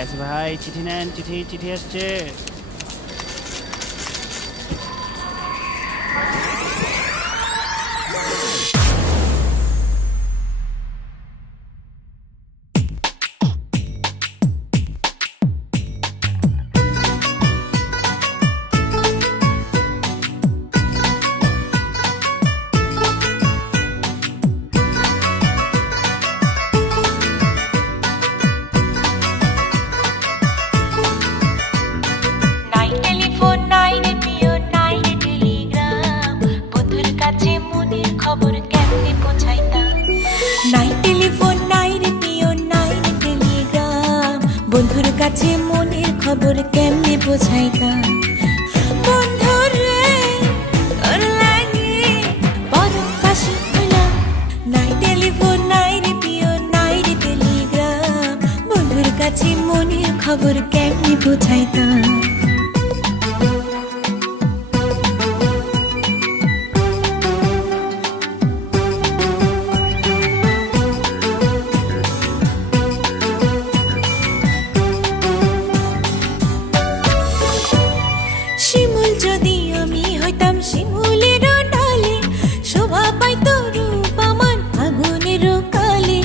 গেছে ভাই, চিঠি নেন, চিঠি চিঠি আসছে। বন্ধুর কাছে মনের খবর কেমনে পৌঁছাইতাম। বন্ধু রে তোর লাগে বড় কাশি হইলাম, নাই টেলিফোন নাই রে প্রিয় নাই রে টেলিগ্রাম, বন্ধুর কাছে মনের খবর কেমনে পৌঁছাইতাম। শিমুল যদি আমি হইতাম শিমুলের ডালে, শোভা পাইত রূপ আমার আগুনের কালে।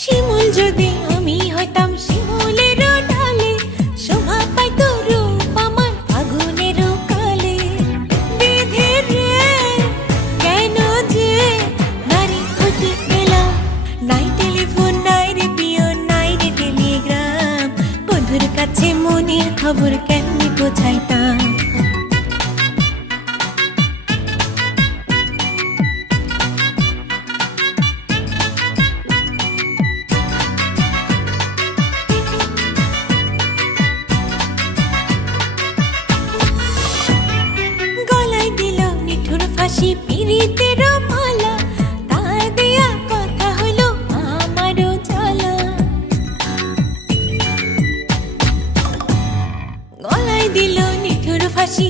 শিমুল যদি আমি হইতাম শিমুলের ডালে, শোভা পাইত রূপ আমার আগুনের কালে। বিধি রে কেন যে নারী হইতে গেলাম, নাই টেলিফোন নাই রে প্রিয় নাই রে টেলিগ্রাম, বন্ধুর কাছে মনের খবর কেমনে পৌঁছাইতাম। গলায় দিল নিঠুর ফাঁসি পিরিতের মালা, তার দেয়া কথা হলো আমারও জ্বালা। গলায় দিল নিঠুর ফাঁসি